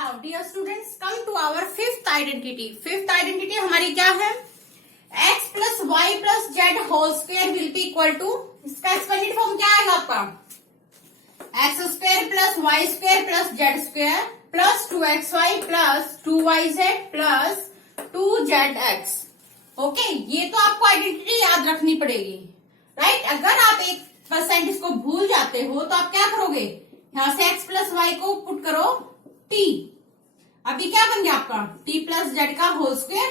Now dear students, come to our fifth identity. Fifth identity हमारी क्या है? x plus Y plus Z whole square will be equal to, इसका expanded form क्या आएगा आपका? X square plus Y square plus Z square plus 2xy plus 2yz plus 2zx। Okay, ये तो आपको आइडेंटिटी याद रखनी पड़ेगी, राइट? अगर आप 1% इसको भूल जाते हो तो आप क्या करोगे? यहां से x प्लस वाई को पुट करो t। अभी क्या बन गया आपका? t प्लस जेड का होल स्क्वायर।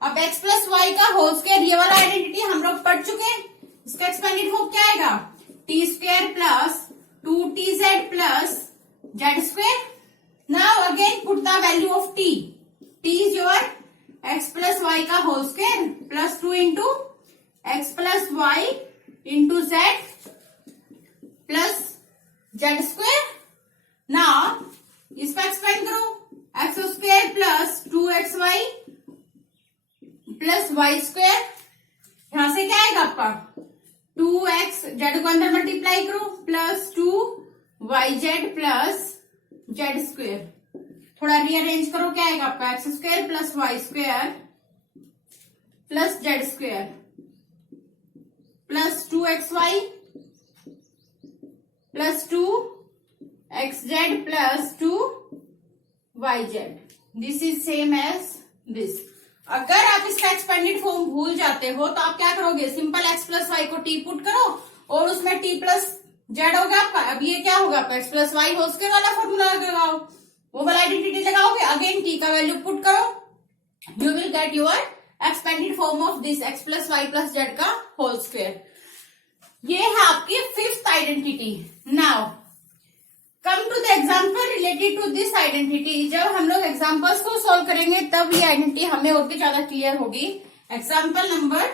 अब x प्लस वाई का होल स्क्वायर, ये वाला आइडेंटिटी हम लोग पढ़ चुके हैं। इसका एक्सपेंडेड फॉर्म क्या आएगा? T square plus 2tz plus Z square. Now again put the value of t। t is your x plus Y का whole square plus 2 into x plus Y into Z plus Z square. Now इसका expand करो, X square plus 2xy plus Y square. यहां से क्या आएगा आपका? 2x, Z को अंदर मल्टीप्लाई करो, plus 2yz plus Z square. थोड़ा रीअरेंज करो, क्या आएगा आपका? X square plus Y square plus Z square plus 2xy plus 2xz plus 2yz। This is same as this. अगर आप इसका एक्सपेंडेड फॉर्म भूल जाते हो तो आप क्या करोगे? सिंपल x प्लस वाई को t पुट करो और उसमें t प्लस जेड होगा आपका। अब ये क्या होगा आपका? x plus Y whole square वाला फॉर्मूला लगाओ, वो वाला आइडेंटिटी लगाओगे, अगेन t का वैल्यू पुट करो, you will get your expanded form of this x plus Y plus Z का होल स्क्वायर। ये है आपकी fifth identity. Now come to the example related to this identity. जब हम लोग एग्जाम्पल्स को सॉल्व करेंगे तब ये आइडेंटिटी हमें और भी ज्यादा क्लियर होगी। Example number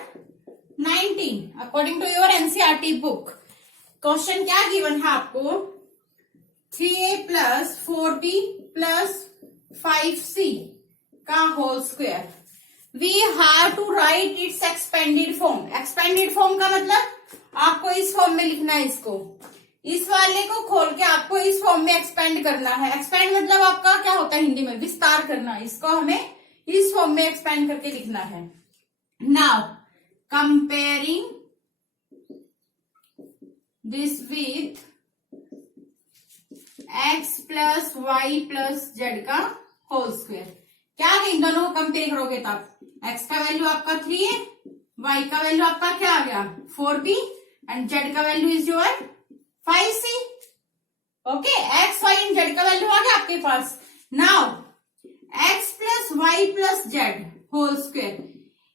19 according to your NCERT book. Question क्या गिवन है आपको? 3a plus 4b plus 5c का whole square. We have to write its expanded form. Expanded form का मतलब आपको इस फॉर्म में लिखना है। इसको, इस वाले को खोल के आपको इस फॉर्म में एक्सपेंड करना है। एक्सपेंड मतलब आपका क्या होता है हिंदी में? विस्तार करना। इसको हमें इस फॉर्म में एक्सपेंड करके लिखना है। Now comparing this with x plus Y plus Z का होल स्क्वायर। क्या है? इन दोनों को कंपेयर करोगे तब x का वैल्यू आपका 3 है, y का वैल्यू आपका क्या आ गया? 4b एंड z का value is your 5c। Okay, x, y and z का वैल्यू आ गया आपके पास। Now x plus Y plus Z whole square,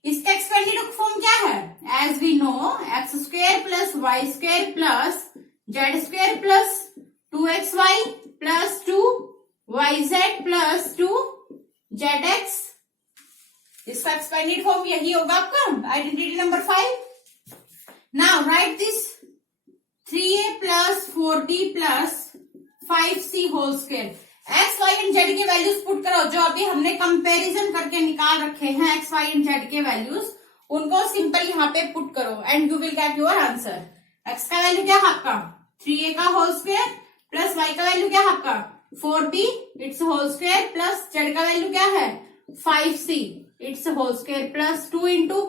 इसका एक्सपेंडेड फॉर्म क्या है? As we know, X square plus Y square plus Z square plus 2xy plus 2yz plus 2zx। इसका expanded form यही होगा आपका identity number 5। Now write this 3a plus 4b plus 5c whole square. X Y and Z के values put करो, जो अभी हमने comparison करके निकाल रखे हैं एक्स वाई एंड जेड के वैल्यूज, उनको सिंपल यहाँ पे पुट करो and you will get your answer. X का वैल्यू क्या है आपका? 3a का होल स्क्वायर प्लस वाई का वैल्यू क्या है आपका? 4b its whole square plus Z का वैल्यू क्या है? 5c its whole square plus 2 into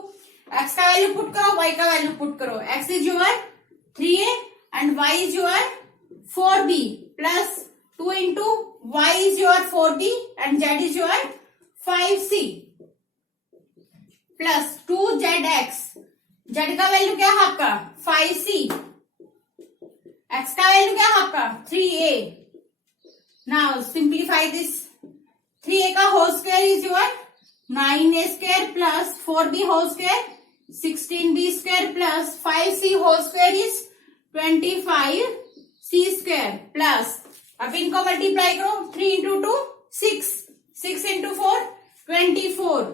x का वैल्यू पुट करो, वाई का वैल्यू पुट करो। X is your 3a and y is your 4b plus 2 into y is your 4b and z is your 5c plus 2zx। z का value क्या है आपका? 5c। x का value क्या है आपका? 3a। Now simplify this. 3a का whole square is your 9a square plus 4b whole square 16b square plus 5c whole square is 25c square plus, अब इनको मल्टीप्लाई करो, 3 into 2 6, 6 into 4 24,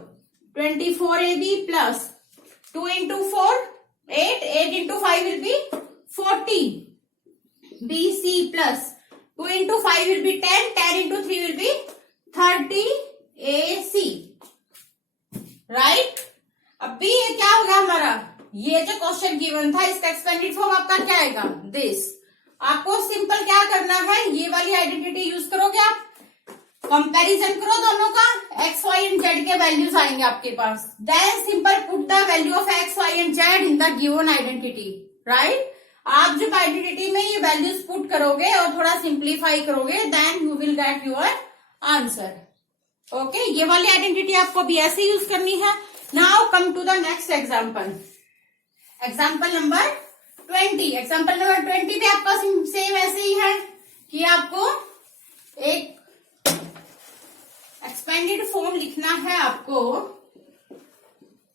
24ab plus 2 into 4 8, 8 into 5 will be 40bc plus 2 into 5 will be 10, 10 into 3 will be 30ac। Right? अभी ये क्या होगा हमारा? ये जो क्वेश्चन गिवन था इसका एक्सपेंडेड फॉर्म आपका क्या आएगा? दिस। आपको सिंपल क्या करना है? ये वाली आइडेंटिटी यूज करोगे आप, कंपैरिजन करो दोनों का, एक्स वाई एंड जेड के वैल्यूज आएंगे आपके पास। Then simple put the value of X Y and Z in the given identity, right. आप जब आइडेंटिटी में ये वैल्यूज पुट करोगे और थोड़ा सिंप्लीफाई करोगे, then you will get your answer. Okay, ये वाली आइडेंटिटी आपको भी ऐसे यूज करनी है। Now come to the next example, example number 20। Example number 20 पे आपका सेम ऐसे ही है कि आपको एक एक्सपेंडेड फॉर्म लिखना है। आपको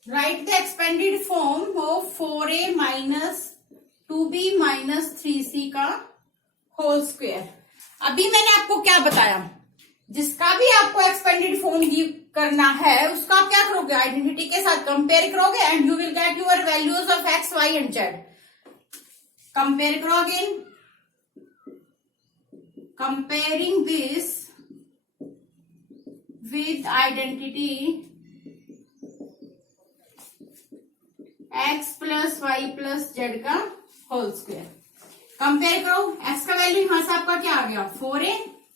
right the expanded form of 4a minus 2b minus 3c का होल स्क्वायर। अभी मैंने आपको क्या बताया, जिसका भी आपको एक्सपेंडेड फॉर्म करना है उसका आप क्या करोगे, आइडेंटिटी के साथ कंपेयर करोगे and you will get your values of X Y and Z. Compare करो again, comparing this with identity x plus Y plus Z का होल स्क्वायर। कंपेयर करो, x का वैल्यू यहां से आपका क्या आ गया 4a,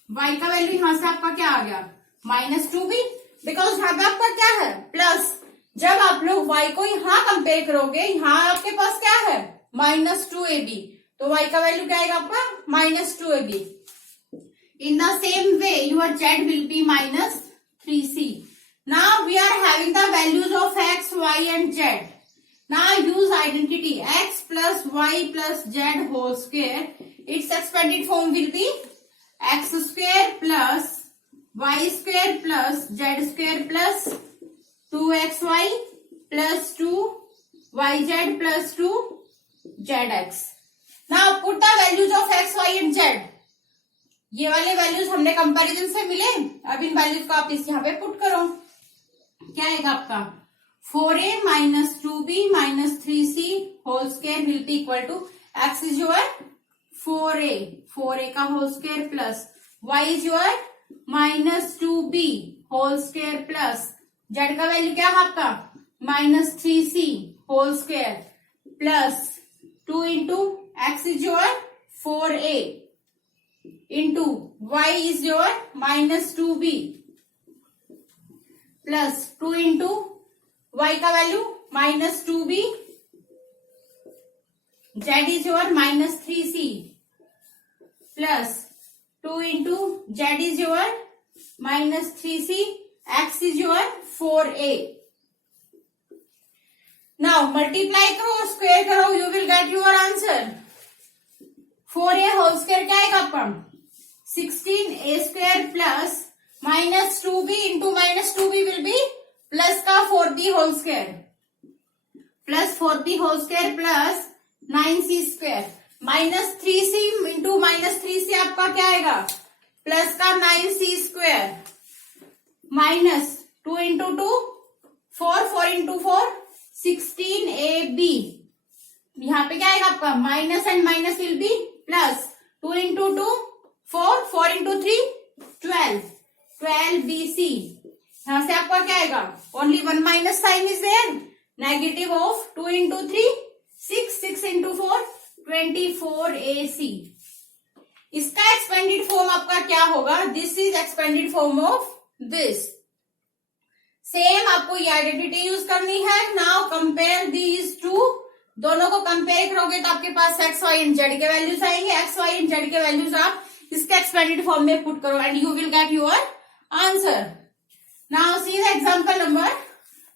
y का वैल्यू यहां से आपका क्या आ गया -2b, बिकॉज यहां पे आपका क्या है प्लस। जब आप लोग y को यहां कंपेयर करोगे, यहां आपके पास क्या है -2ab, तो y का वैल्यू क्या आएगा आपका -2ab। In the same way your z will be -3c. Now we are having the values of x, y and z. Now use identity x plus y plus z whole square. Its expanded form will be x square plus y square plus z square plus 2xy plus 2yz plus 2zx. Now put the values of x, y and z. ये वाले values हमने comparison से मिले, अब इन values को आप इस यहाँ पे पुट करो। क्या आएगा आपका 4a minus 2b minus 3c whole square will be equal to x is your 4a का whole square plus y is your -2b whole square plus z का वैल्यू क्या है आपका -3c whole square plus 2 into x is your 4a into y is your -2b plus 2 into y का value -2b, z is your -3c plus 2 into z is your -3c, x is your 4a। Now multiply करो, square करो, you will get your answer. 4a whole square क्या आएगा आपका 16a square plus -2b into -2b will be plus का 4b whole square plus 4b whole square plus 9c square -3c into -3c आपका क्या आएगा plus का 9c square minus 2 into 2 4 into 4 16ab। यहाँ पे क्या आएगा आपका minus and minus will be plus 2 into 2 4 into 3 12bc। यहां से आपका क्या आएगा only 1 minus sign is there, negative of 2 into 3 6 into 4 24ac। इसका एक्सपेंडेड फॉर्म आपका क्या होगा, this is expanded form of this. Same आपको ये आइडेंटिटी यूज करनी है। नाउ कंपेयर दीज टू, दोनों को कंपेयर करोगे तो आपके पास एक्स वाई एंड जेड के वैल्यूज आएंगे। एक्स वाई एंड जेड के वैल्यूज आप इसके एक्सपेंडेड फॉर्म में पुट करो and you will get your answer. Now see the example number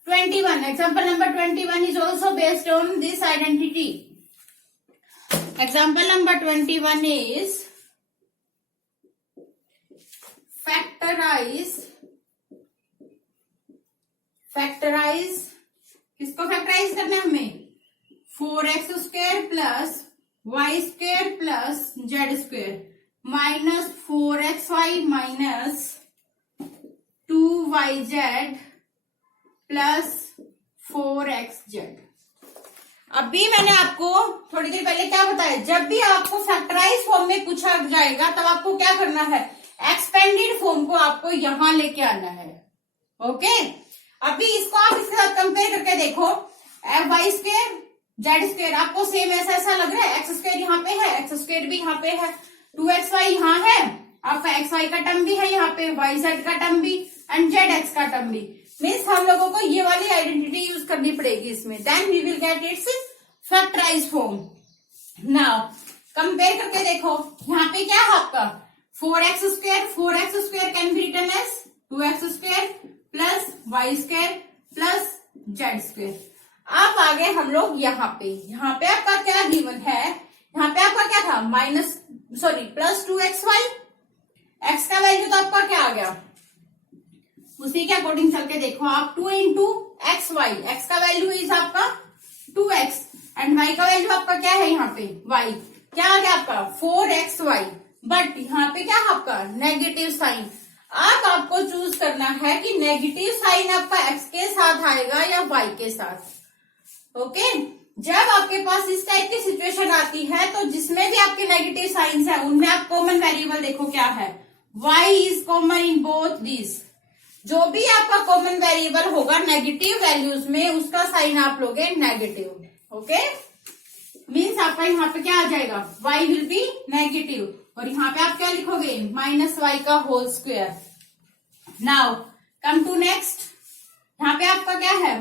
21. Example number 21 is also based on this identity. Example number 21 is factorize किसको factorize करना है हमें 4x square plus Y square plus Z square minus 4xy minus 2yz plus 4xz। अभी मैंने आपको थोड़ी देर पहले क्या बताया, जब भी आपको फैक्टराइज फॉर्म में पूछा जाएगा तब आपको क्या करना है, एक्सपेंडेड फॉर्म को आपको यहां लेके आना है। ओके, अभी इसको आप इसके साथ कंपेयर करके देखो, वाई स्क्वायर जेड स्क्वायर आपको सेम ऐसा लग रहा है, एक्स स्क्वायर यहाँ पे है, एक्स स्क्वायर भी यहाँ पे है, 2xy यहाँ है, आपका एक्स वाई का टर्म भी है यहाँ पे, वाई जेड का टर्म भी एंड जेड एक्स का टर्म भी। मीन्स हम लोगों को ये वाली आइडेंटिटी यूज करनी पड़ेगी इसमें, then we will get its factorise form. Now compare करके देखो, यहाँ पे क्या है आपका 4x², 4x² can be written as 2x² plus Y square plus Z square. अब आ गए हम लोग यहाँ पे आपका क्या गिवन है, यहाँ पे आपका क्या था प्लस 2xy, x का वैल्यू तो आपका क्या आ गया, उसी के अकॉर्डिंग चल के देखो आप 2 इंटू एक्स वाई, एक्स का वैल्यू इज आपका 2x एंड y का वैल्यू आपका क्या है यहाँ पे y, क्या आ गया आपका 4xy, बट यहाँ पे क्या है आपका नेगेटिव साइन। अब आपको चूज करना है कि नेगेटिव साइन आपका x के साथ आएगा या y के साथ। ओके, जब आपके पास इस टाइप की सिचुएशन आती है तो जिसमें भी आपके नेगेटिव साइंस है उनमें आप कॉमन वेरिएबल देखो क्या है, y is common in both this. जो भी आपका कॉमन वेरिएबल होगा नेगेटिव वैल्यूज में उसका साइन आप लोगे नेगेटिव। ओके, मीन्स आपका यहाँ पे क्या आ जाएगा y विल बी नेगेटिव और यहाँ पे आप क्या लिखोगे -y का whole square. Now come to next, यहाँ पे आपका क्या है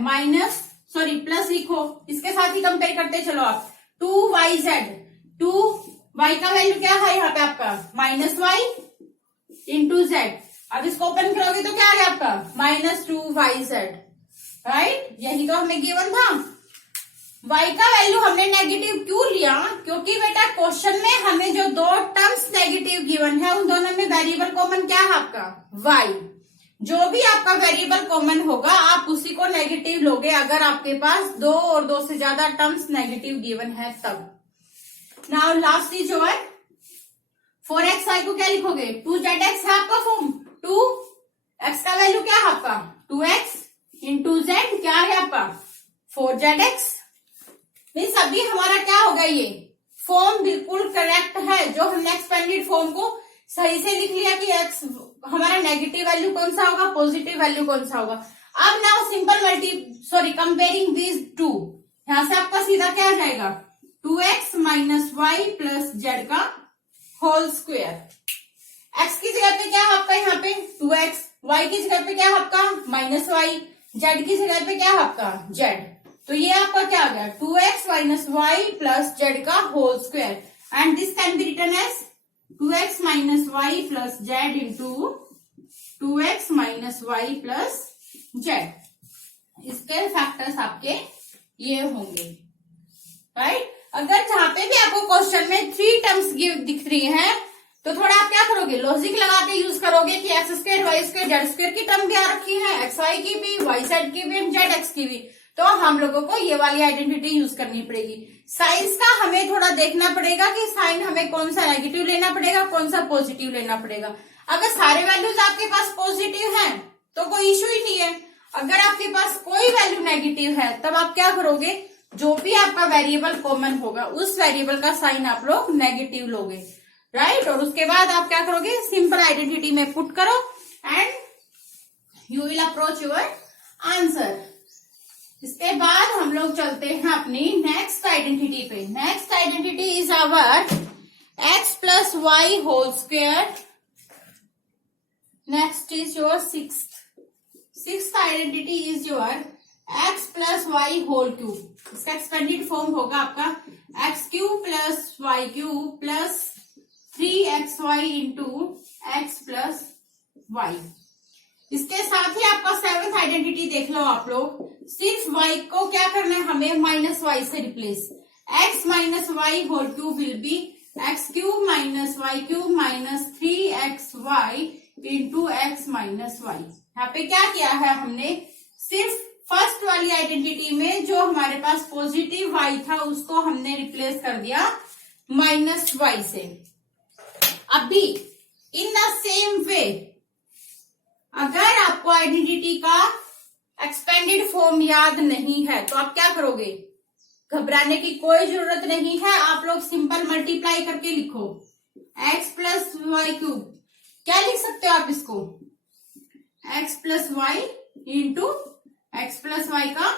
प्लस लिखो, इसके साथ ही कंपेयर करते चलो आप 2yz, 2y का वैल्यू क्या है यहाँ पे आपका -y इंटू z। अब इसको ओपन करोगे तो क्या आ गया आपका -2yz, राइट, यही तो हमें गिवन था। y का वैल्यू हमने नेगेटिव क्यों लिया, क्योंकि बेटा क्वेश्चन में हमें जो दो टर्म्स नेगेटिव गिवन है उन दोनों में वेरिएबल कॉमन क्या है आपका y। जो भी आपका वेरिएबल कॉमन होगा आप उसी को नेगेटिव लोगे अगर आपके पास दो और दो से ज्यादा टर्म्स नेगेटिव गिवन है तब। Now last is your 4xy को क्या लिखोगे 2zx है आपका फॉर्म, 2x का वैल्यू क्या है आपका 2x इंटू z क्या है आपका 4zx। मीन्स अभी हमारा क्या होगा, ये फॉर्म बिल्कुल करेक्ट है, जो हमने एक्सपेंडेड फॉर्म को सही से लिख लिया कि x हमारा नेगेटिव वैल्यू कौन सा होगा, पॉजिटिव वैल्यू कौन सा होगा। अब now simple comparing these two, यहां से आपका सीधा क्या आ जाएगा 2x minus Y plus Z का होल स्क्वायर। x की जगह पे क्या है आपका यहाँ पे 2x, y की जगह पे क्या है आपका -y, z की जगह पे क्या है आपका z। तो ये आपका क्या आ गया 2x minus Y plus Z का whole square and this can be written as 2x minus Y plus Z into 2x minus Y plus Z. इसके फैक्टर्स आपके ये होंगे, राइट। अगर जहां पे भी आपको क्वेश्चन में 3 टर्म्स दिख रही हैं तो थोड़ा आप क्या करोगे लॉजिक लगा के यूज करोगे कि x² y² z² की टर्म भी आ रखी है, xy की भी yz की भी zx की भी, तो हम लोगों को ये वाली आइडेंटिटी यूज करनी पड़ेगी। साइंस का हमें थोड़ा देखना पड़ेगा कि साइन हमें कौन सा नेगेटिव लेना पड़ेगा कौन सा पॉजिटिव लेना पड़ेगा। अगर सारे वैल्यूज आपके पास पॉजिटिव हैं तो कोई इश्यू ही नहीं है, अगर आपके पास कोई वैल्यू नेगेटिव है तब आप क्या करोगे, जो भी आपका वेरिएबल कॉमन होगा उस वेरिएबल का साइन आप लोग नेगेटिव लोगे, राइट। और उसके बाद आप क्या करोगे सिंपल आइडेंटिटी में पुट करो and you will approach your answer. इसके बाद हम लोग चलते हैं अपनी नेक्स्ट आइडेंटिटी पे। Next identity is our x plus Y whole square. Next is your sixth identity is your x plus Y whole cube. इसका एक्सपेंडेड फॉर्म होगा आपका x³ plus y³ plus 3xy into x plus y. इसके साथ ही आपका 7th identity देख लो आप लोग, सिर्फ y को क्या करना है हमें -y से replace, x minus y whole cube will be x³ minus y³ minus 3xy into x minus y. यहाँ पे क्या किया है हमने, सिर्फ फर्स्ट वाली आइडेंटिटी में जो हमारे पास पॉजिटिव y था उसको हमने रिप्लेस कर दिया -y से। अभी इन द सेम वे अगर आपको आइडेंटिटी का एक्सपेंडेड फॉर्म याद नहीं है तो आप क्या करोगे, घबराने की कोई जरूरत नहीं है, आप लोग सिंपल मल्टीप्लाई करके लिखो x प्लस वाई क्यूब। क्या लिख सकते हो आप इसको x plus Y into x plus Y का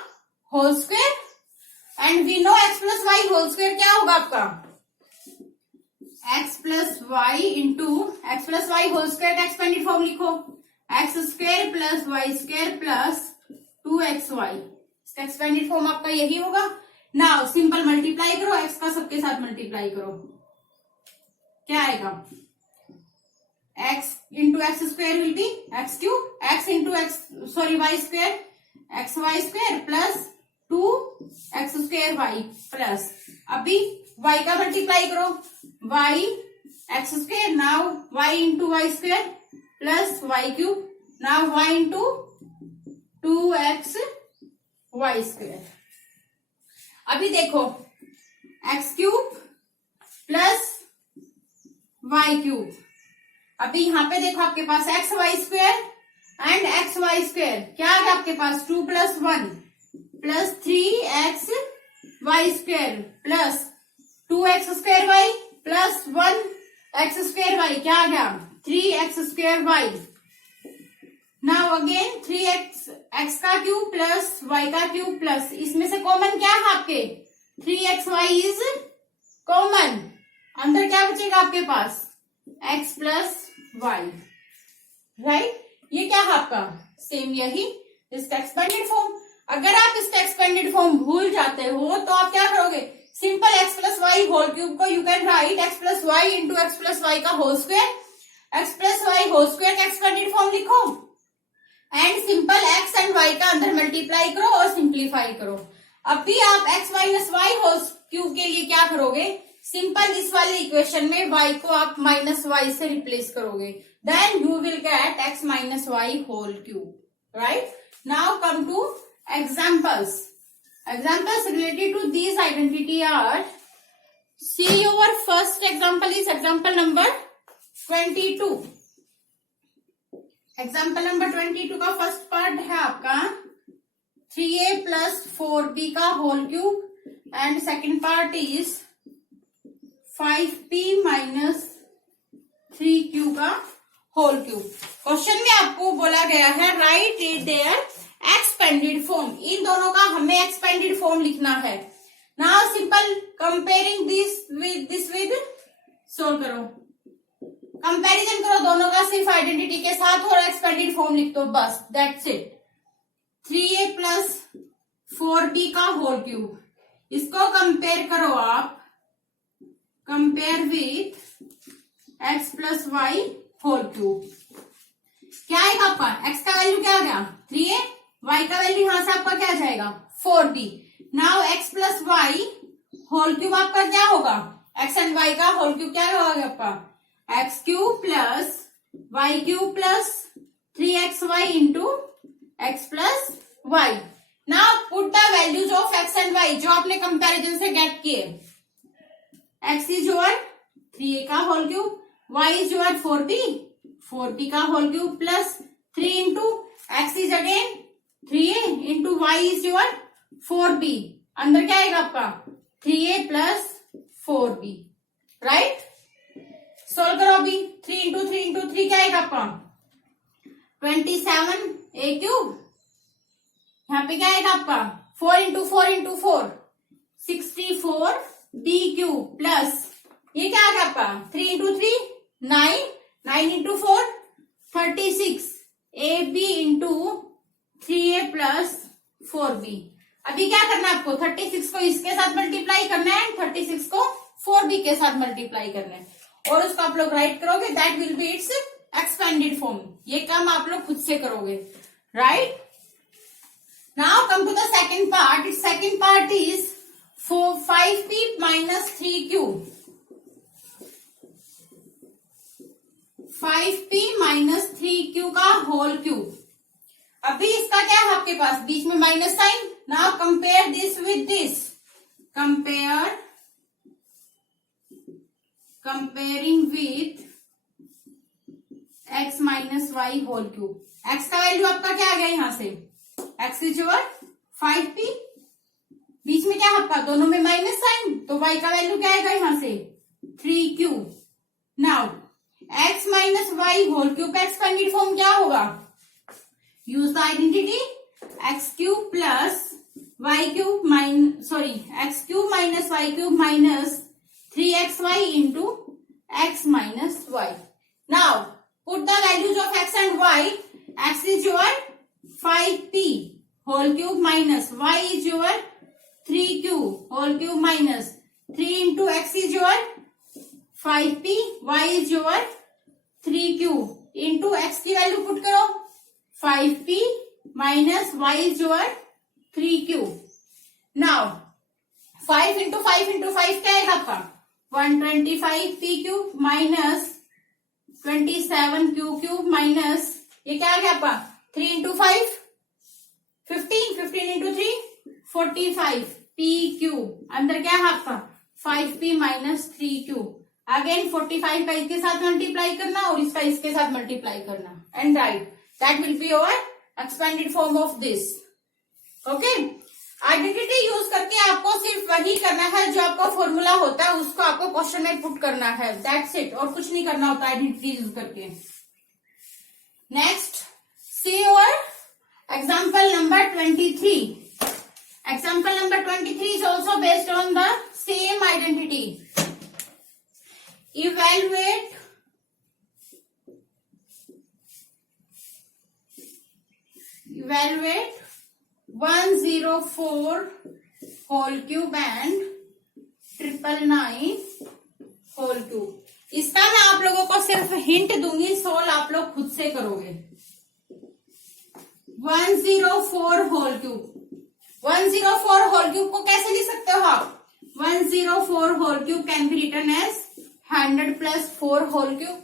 whole square and we know x plus Y whole square क्या होगा आपका X plus Y into x plus Y whole square का एक्सपेंडेड फॉर्म लिखो, X square plus Y square plus 2xy। इसका expanded form आपका यही होगा। नाउ सिंपल मल्टीप्लाई करो, एक्स का सबके साथ मल्टीप्लाई करो, क्या आएगा, X into X square will be X cube, x into X sorry Y square x Y square plus 2x square Y plus, अभी y का मल्टीप्लाई करो, y X square, now y into Y square plus Y cube, now y into 2x Y square. अभी देखो X cube plus Y cube, अभी यहाँ पे देखो आपके पास X Y square and X Y square, क्या आ गया आपके पास 2 plus 1 plus 3x Y square plus 2x square Y plus 1x square y, क्या आ गया 3x square y. Now again 3x x का क्यूब प्लस y का क्यूब प्लस, इसमें से कॉमन क्या है आपके 3xy इज कॉमन, अंदर क्या बचेगा आपके पास x प्लस वाई, राइट। ये क्या है आपका सेम यही इसका एक्सपेंडेड फॉर्म। अगर आप इसका एक्सपेंडेड फॉर्म भूल जाते हो तो आप क्या करोगे, simple x plus Y whole cube को you can write x plus Y into x plus Y का whole square, X plus Y whole square का एक्सपेंडेड फॉर्म लिखो and simple x and y का अंदर मल्टीप्लाई करो और simplify करो। अभी आप x minus y whole cube के लिए क्या करोगे, सिंपल इस वाले इक्वेशन में y को आप माइनस वाई से रिप्लेस करोगे, then you will get x minus y whole cube, right. Now come to examples. Examples related to these identity are, see your first example is example number 22. Example number 22 का first part है आपका 3a plus 4b का whole cube and second part is 5p minus 3q का whole cube. Question में आपको बोला गया है right it there expanded form, इन दोनों का हमें एक्सपेंडेड फॉर्म लिखना है। Now simple comparing this with solve करो, कंपैरिजन करो दोनों का सिर्फ आइडेंटिटी के साथ और एक्सपेंडेड फॉर्म लिख दो, बस that's it. 3a plus 4b का होल क्यूब, इसको कंपेयर करो आप, compare with x plus Y whole cube, क्या आएगा आपका x का वैल्यू क्या आ गया 3a, y का वैल्यू यहां से आपका क्या आ जाएगा 4b। Now x plus Y whole cube आपका क्या होगा, x एंड y का होल क्यूब क्या होगा आपका x cube plus Y cube plus 3xy into x plus y. Now put the values of x and y जो आपने comparison से गेट किए, x इज योर 3a का whole cube, y is your 4b का whole cube plus 3 into x is again 3a into y is your 4b, अंदर क्या आएगा आपका 3a plus 4b, right. Solve करो अभी 3 इंटू 3 इंटू 3 क्या आएगा आपका 27a क्यूब, यहाँ पे क्या आएगा आपका 4 into 4 into 4 64b cube plus ये क्या आ गया आपका 3 into 3 9 into 4 36 ab into 3a plus 4b। अभी क्या करना है आपको 36 को इसके साथ मल्टीप्लाई करना है, 36 को 4b के साथ मल्टीप्लाई करना है और उसको आप लोग राइट करोगे, that will be its expanded form. ये काम आप लोग खुद से करोगे, right. Now come to the second part, its second part is 5p minus 3q, 5p minus 3q का होल क्यूब। अभी इसका क्या है आपके पास बीच में minus sign, now compare this with this, comparing with x minus y whole cube. x का वैल्यू आपका क्या आ गया यहाँ से x इज योर 5p, बीच में क्या है आपका दोनों में माइनस साइन, तो y का वैल्यू क्या आएगा यहाँ से 3q। Now x minus y whole cube का एक्सपेंडेड फॉर्म क्या होगा, use the identity x cube plus Y cube x cube minus y cube minus 3xy into x minus y. Now put the values of x and y. X is your 5p whole cube minus y is your 3q whole cube minus 3 into x is your 5p, y is your 3q into x की value put करो 5p minus y is your 3q. Now 5 into 5 into 5 क्या आएगा आपका 125p cube minus 27q cube minus ये क्या आ गया आपका 3 into 5 15 into 3 45p क्यूब अंदर क्या है आपका 5p माइनस 3q. अगेन 45 का इसके साथ मल्टीप्लाई करना और इसका इसके साथ मल्टीप्लाई करना and right that will be your expanded form of this. Okay, identity use करके आपको सिर्फ वही करना है जो आपका फॉर्मूला होता है उसको आपको क्वेश्चन में पुट करना है. दैट्स इट, और कुछ नहीं करना होता आइडेंटिटी यूज करके. Next see your example number 23. Example number 23 is also based on the same identity. Evaluate evaluate 104 whole cube and 999 whole cube. इसका मैं आप लोगों को सिर्फ हिंट दूंगी, सोल्व आप लोग खुद से करोगे. 104 होल क्यूब, 104 होल क्यूब को कैसे लिख सकते हो आप? 104 whole cube can be written as 100 plus 4 whole cube.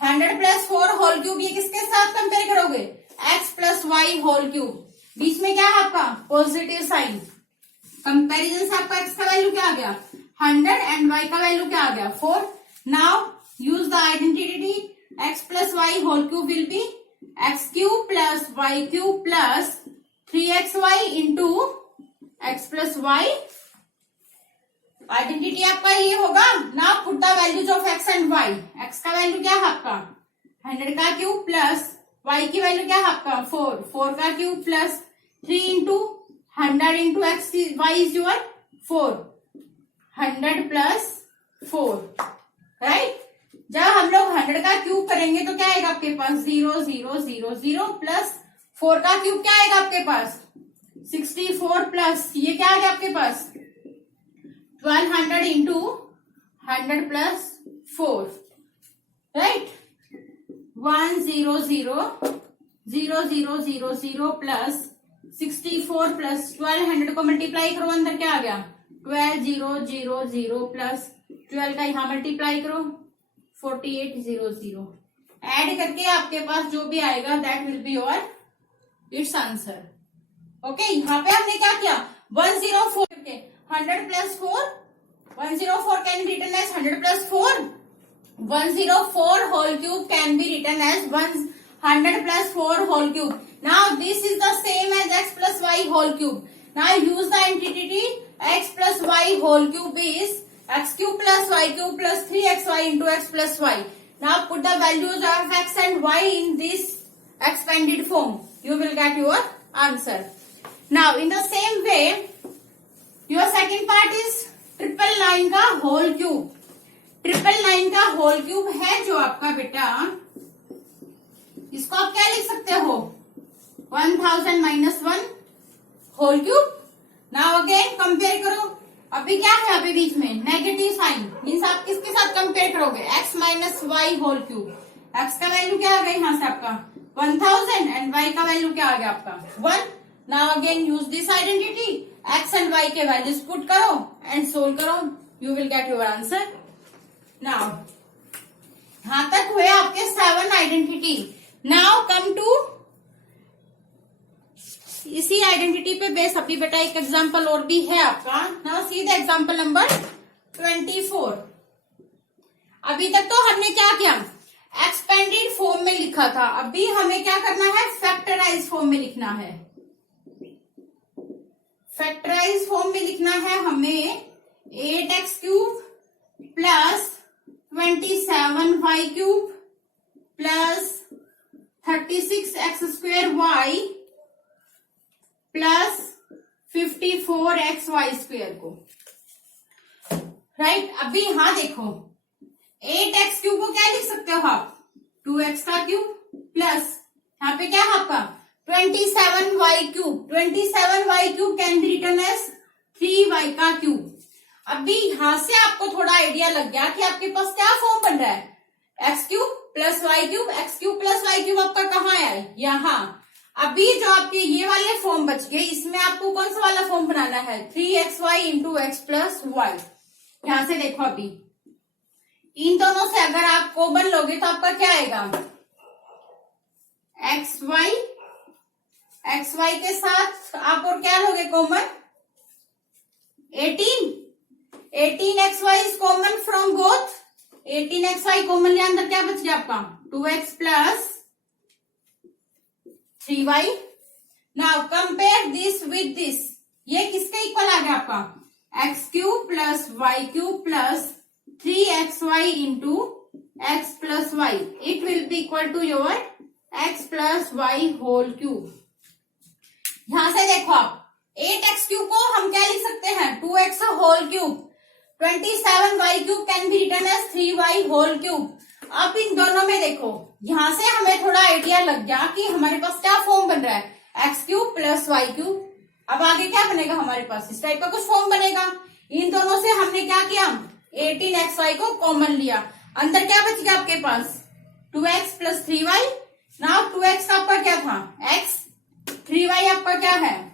100 plus 4 whole cube ये किसके साथ कंपेयर करोगे? x plus Y whole cube. बीच में क्या है आपका? Positive sign. कंपेरिजन से आपका x का वैल्यू क्या आ गया? 100 एंड y का वैल्यू क्या आ गया? 4. Now use the identity. x plus Y whole cube will be x cube plus Y cube plus 3xy into x plus y. Identity आपका ये होगा ना. Put the values of x and y. x का value क्या है आपका? 100 का cube plus y की वैल्यू क्या है आपका? 4. 4 का cube plus 3 into 100 into x y is your 4. 100 plus 4. Right. जब हम लोग 100 का क्यूब करेंगे तो क्या आएगा आपके पास? 0 0 0 0 प्लस 4 का क्यूब क्या आएगा आपके पास? 64 प्लस ये क्या आ गया आपके पास? 1200 into 100 plus 4. Right. 1 0 0 0 0 0 0 plus 64 plus 1200 को मल्टीप्लाई करो, अंदर क्या आ गया? 12 0 0 0 प्लस 12 का यहां मल्टीप्लाई करो 48 0 0. एड करके आपके पास जो भी आएगा that will be your its answer. Okay, यहाँ पे हमने क्या किया? 104 के 100 plus 4. 104 can be written as 100 plus 4. 104 whole cube can be written as 100 plus 4 whole cube. Now this is the same as x plus Y whole cube. Now use the identity. x plus Y whole cube is x cube plus Y cube plus 3xy into x plus y. Now put the values of x and y in this expanded form. You will get your answer. Now in the same way your second part is 999 का whole cube. 999 का whole cube है जो आपका बेटा, इसको आप क्या लिख सकते हो? 1000 minus 1 whole cube. Now again compare करो. अभी क्या है? अभी बीच में नेगेटिव साइन मीन्स आप किसके साथ कंपेयर करोगे? x minus y whole cube. x का वैल्यू क्या आ गया यहां से आपका? 1000 एंड y का वैल्यू क्या आ गया आपका? 1. Now again use this identity. x and y के वैल्यूज पुट करो एंड सोल्व करो. You will get your answer. Now यहां तक हुए आपके 7 आइडेंटिटी. नाउ कम टू इसी आइडेंटिटी पे बेस अभी बेटा एक एग्जांपल और भी है आपका. Now see the example number 24. अभी तक तो हमने क्या किया? एक्सपेंडेड फॉर्म में लिखा था. अभी हमें क्या करना है? फैक्टराइज फॉर्म में लिखना है. फैक्टराइज फॉर्म में लिखना है हमें 8x cube plus 27y cube plus 36x square y plus 54xy square को. राइट. अभी यहां देखो 8x³ को क्या लिख सकते हो आप, 2x का क्यूब प्लस यहाँ पे क्या है आपका 27y³। 27y³ can be written as 3y का क्यूब। अभी यहां से आपको थोड़ा आइडिया लग गया कि आपके पास क्या फॉर्म बन रहा है, x³ plus y³। x³ plus y³ आपका कहाँ है, यहाँ। अभी जो आपके ये वाले फॉर्म बच गए, इसमें आपको कौन सा वाला फॉर्म बनाना है, 3xy into x plus Y. यहां से देखो, अभी इन दोनों से अगर आप कॉमन लोगे तो आपका क्या आएगा, xy के साथ आप और क्या लोगे common, 18xy is common from both. 18xy common ले, अंदर क्या बच गया आपका 2x plus 3y। Now compare this with this, ये किसके इक्वल आ गया आपका, x³ plus y³ plus 3xy into x plus y. It will be equal to your x plus Y whole cube. यहां से देखो आप 8x³ को हम क्या लिख सकते हैं, 2x whole cube. 27y³ can be written as 3y whole cube. अब इन दोनों में देखो, यहां से हमें थोड़ा आइडिया लग गया कि हमारे पास क्या फॉर्म बन रहा है, x³ प्लस y³। अब आगे क्या बनेगा हमारे पास, इस टाइप का कुछ फॉर्म बनेगा। इन दोनों से हमने क्या किया, 18xy को कॉमन लिया, अंदर क्या बच गया आपके पास 2x plus 3y। Now 2x आपका क्या था x, 3y आपका क्या है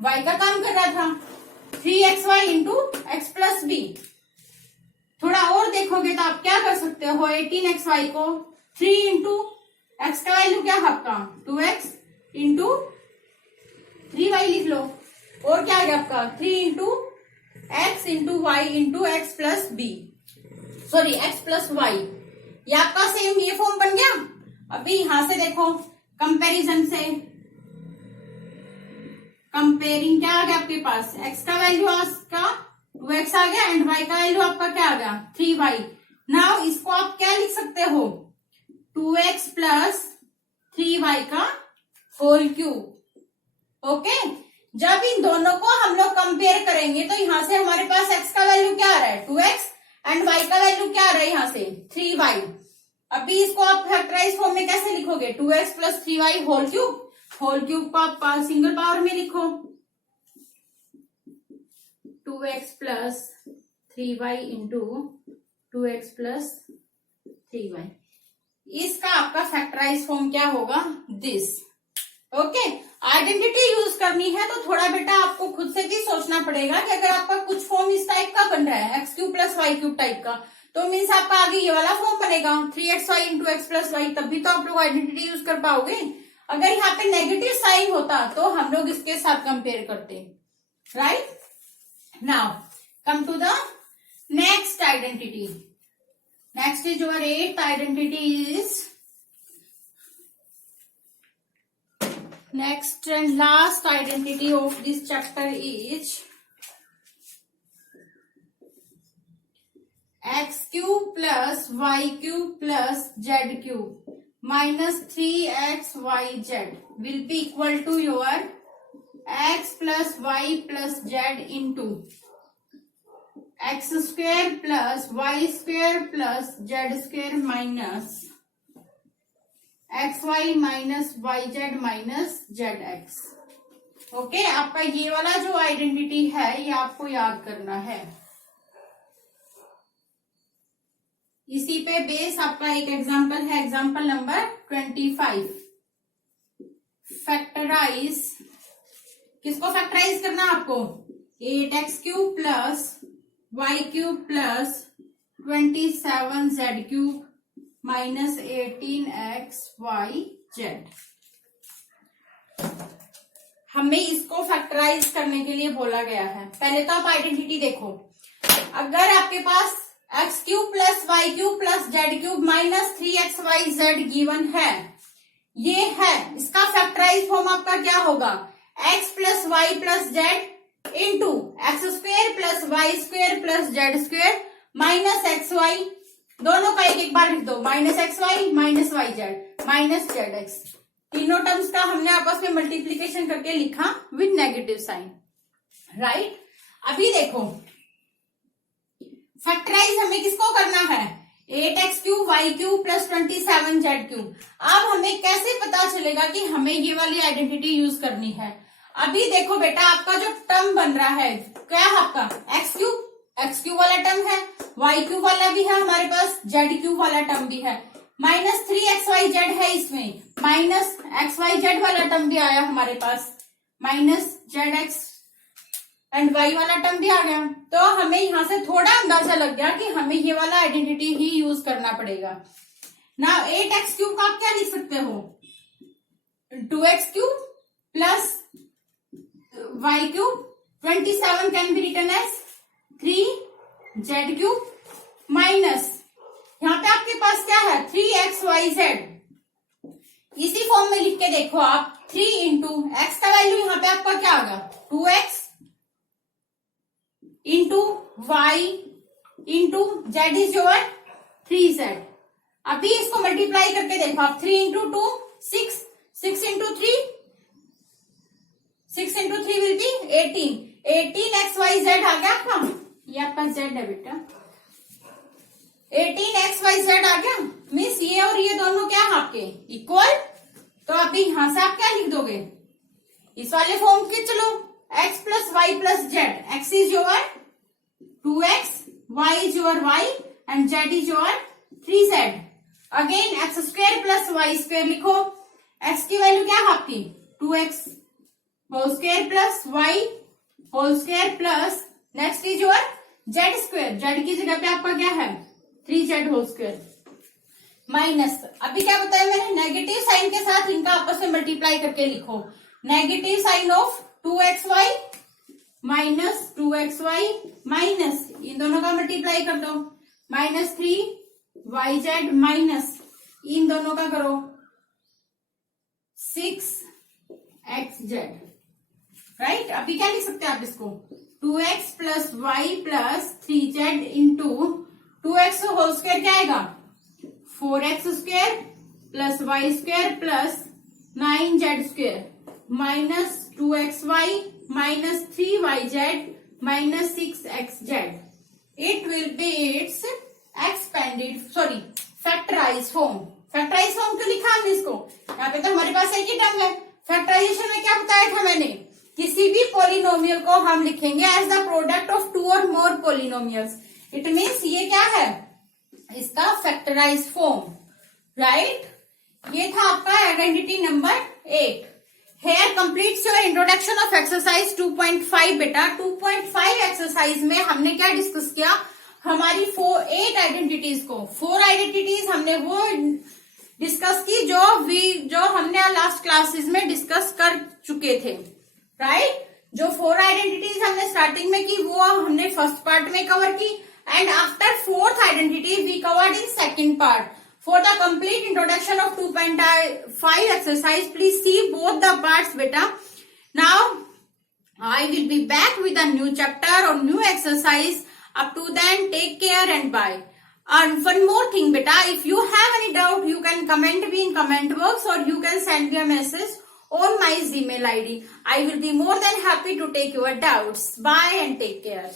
y का काम कर रहा था, 3xy into x plus B. थोड़ा और देखोगे तो आप क्या कर सकते हो, 18xy को 3 इंटू एक्स का वैल्यू क्या है आपका 2x इंटू 3y लिख लो, और क्या आ गया आपका 3 into x into y into x plus b, sorry x plus y. ये आपका सेम ये फॉर्म बन गया। अभी यहां से देखो, कंपैरिजन से कंपेयरिंग क्या आ गया आपके पास, x का वैल्यू आपका 2x आ गया एंड y का वैल्यू आपका क्या आ गया 3y। नाउ इसको आप क्या लिख सकते हो, 2x प्लस 3y का होल क्यूब। ओके, जब इन दोनों को हम लोग कंपेयर करेंगे तो यहां से हमारे पास x का वैल्यू क्या आ रहा है 2x एंड y का वैल्यू क्या आ रहा है यहां से 3y। अभी इसको आप फैक्टराइज फॉर्म में कैसे लिखोगे, 2x plus 3y whole cube. Whole cube को आप सिंगल पावर में लिखो, 2x plus 3y into 2x plus 3y। इसका आपका फैक्टराइज फॉर्म क्या होगा, दिस। ओके, आइडेंटिटी यूज करनी है तो थोड़ा बेटा आपको खुद से भी सोचना पड़ेगा कि अगर आपका कुछ फॉर्म इस टाइप का बन रहा है x³ प्लस y³ टाइप का, तो मीन्स आपका आगे ये वाला फॉर्म बनेगा 3xy into x plus Y, तभी तो आप लोग आइडेंटिटी यूज कर पाओगे। अगर यहाँ पे नेगेटिव साइन होता तो हम लोग इसके साथ कंपेयर करते, right. Now come to the next identity. Next is your 8th identity is, next and last identity of this chapter is x³ plus y³ plus z³ minus 3xyz will be equal to your x plus y plus z into x square plus y square plus z square minus xy minus yz minus zx। Okay, आपका ये वाला जो identity है ये आपको याद करना है। इसी पे बेस आपका एक एग्जांपल है, एग्जांपल नंबर 25। फैक्टराइज, किसको फैक्टराइज करना आपको, 8x³ plus y³ plus 27z³ minus 18xyz। हमें इसको फैक्टराइज करने के लिए बोला गया है। पहले तो आप आइडेंटिटी देखो, अगर आपके पास x³ plus y³ plus z³ minus 3xyz given है, ये है, इसका फैक्टराइज फॉर्म आपका क्या होगा, x plus Y plus Z into x square plus y square plus z square minus x y, दोनों का एक एक बार लिख दो, minus x y minus y z minus z x. तीनों टर्म्स का हमने आपस में मल्टीप्लीकेशन करके लिखा विद नेगेटिव साइन, राइट। अभी देखो फैक्टराइज हमें किसको करना है, 8x³ y³ प्लस 27z³। अब हमें कैसे पता चलेगा कि हमें ये वाली आइडेंटिटी यूज करनी है? अभी देखो बेटा, आपका जो टर्म बन रहा है क्या है? आपका x³ वाला टर्म है, y³ वाला भी है हमारे पास, z³ वाला टर्म भी है, -3xyz है इसमें, -xyz वाला टर्म भी आया हमारे पास, -zx एंड y वाला टर्म भी आ गया। तो हमें यहां से थोड़ा अंदाजा लग गया कि हमें ये वाला आइडेंटिटी ही यूज करना पड़ेगा ना। 8x³ का आप क्या लिख सकते हो? 2x³ plus y³, 27 can be written as 3z³ minus, यहाँ पे आपके पास क्या है? 3xyz। इसी फॉर्म में लिख के देखो आप, 3 इंटू एक्स का वैल्यू यहाँ पे आपका क्या होगा? 2x into y into z is your 3z। अभी इसको मल्टीप्लाई करके देखो आप, 3 into 2 6, 6 into 3 will be 18, 18xyz आ गया आपका, ये आपका z है बेटा, 18xyz आ गया। मीन्स ये और ये दोनों क्या है आपके? इक्वल। तो अभी यहां से आप क्या लिख दोगे? इस वाले फॉर्म के चलो, x plus Y plus z, x is your 2x, y is your y and z is your 3z। Again x² plus y² लिखो, x की वैल्यू क्या है आपकी? 2x whole square plus y whole square plus next is your z², z की जगह पे आपका क्या है? 3z होल स्क्वायर माइनस, अभी क्या बताया मैंने? नेगेटिव साइन के साथ इनका आपस में मल्टीप्लाई करके लिखो, negative sign of 2xy minus 2xy minus, इन दोनों का मल्टीप्लाई कर दो, -3yz माइनस इन दोनों का करो 6xz। राइट, अभी क्या लिख सकते हैं आप इसको? 2x plus Y plus 3z into 2x whole square क्या आएगा? 4x² plus y² plus 9z² minus 2xy minus 3yz minus 6xz। It will be it's factorise form. Factorise form क्यों लिखा हमने इसको? यहाँ पे तो हमारे पास एक ही टर्म है। फैक्टराइजेशन में क्या बताया था मैंने? किसी भी पोलिनोमियल को हम लिखेंगे एज द प्रोडक्ट ऑफ 2 और मोर पोलिनोमियल्स। इट मीन्स ये क्या है? इसका फैक्टराइज फॉर्म। राइट, ये था आपका identity number 8। Here completes your introduction of exercise 2.5। बेटा 2.5 एक्सरसाइज में हमने क्या डिस्कस किया? हमारी 8 आइडेंटिटीज को, 4 आइडेंटिटीज हमने वो डिस्कस की जो हमने लास्ट क्लासेस में डिस्कस कर चुके थे। राइट, जो 4 आइडेंटिटीज हमने स्टार्टिंग में की वो हमने फर्स्ट पार्ट में कवर की, and after 4th identity we covered in second part. For the complete introduction of 2.5 exercise, please see both the parts, beta. Now, I will be back with a new chapter or new exercise. Up to then, take care and bye. And one more thing, beta, if you have any doubt, you can comment me in comment box or you can send me a message on my Gmail ID. I will be more than happy to take your doubts. Bye and take care.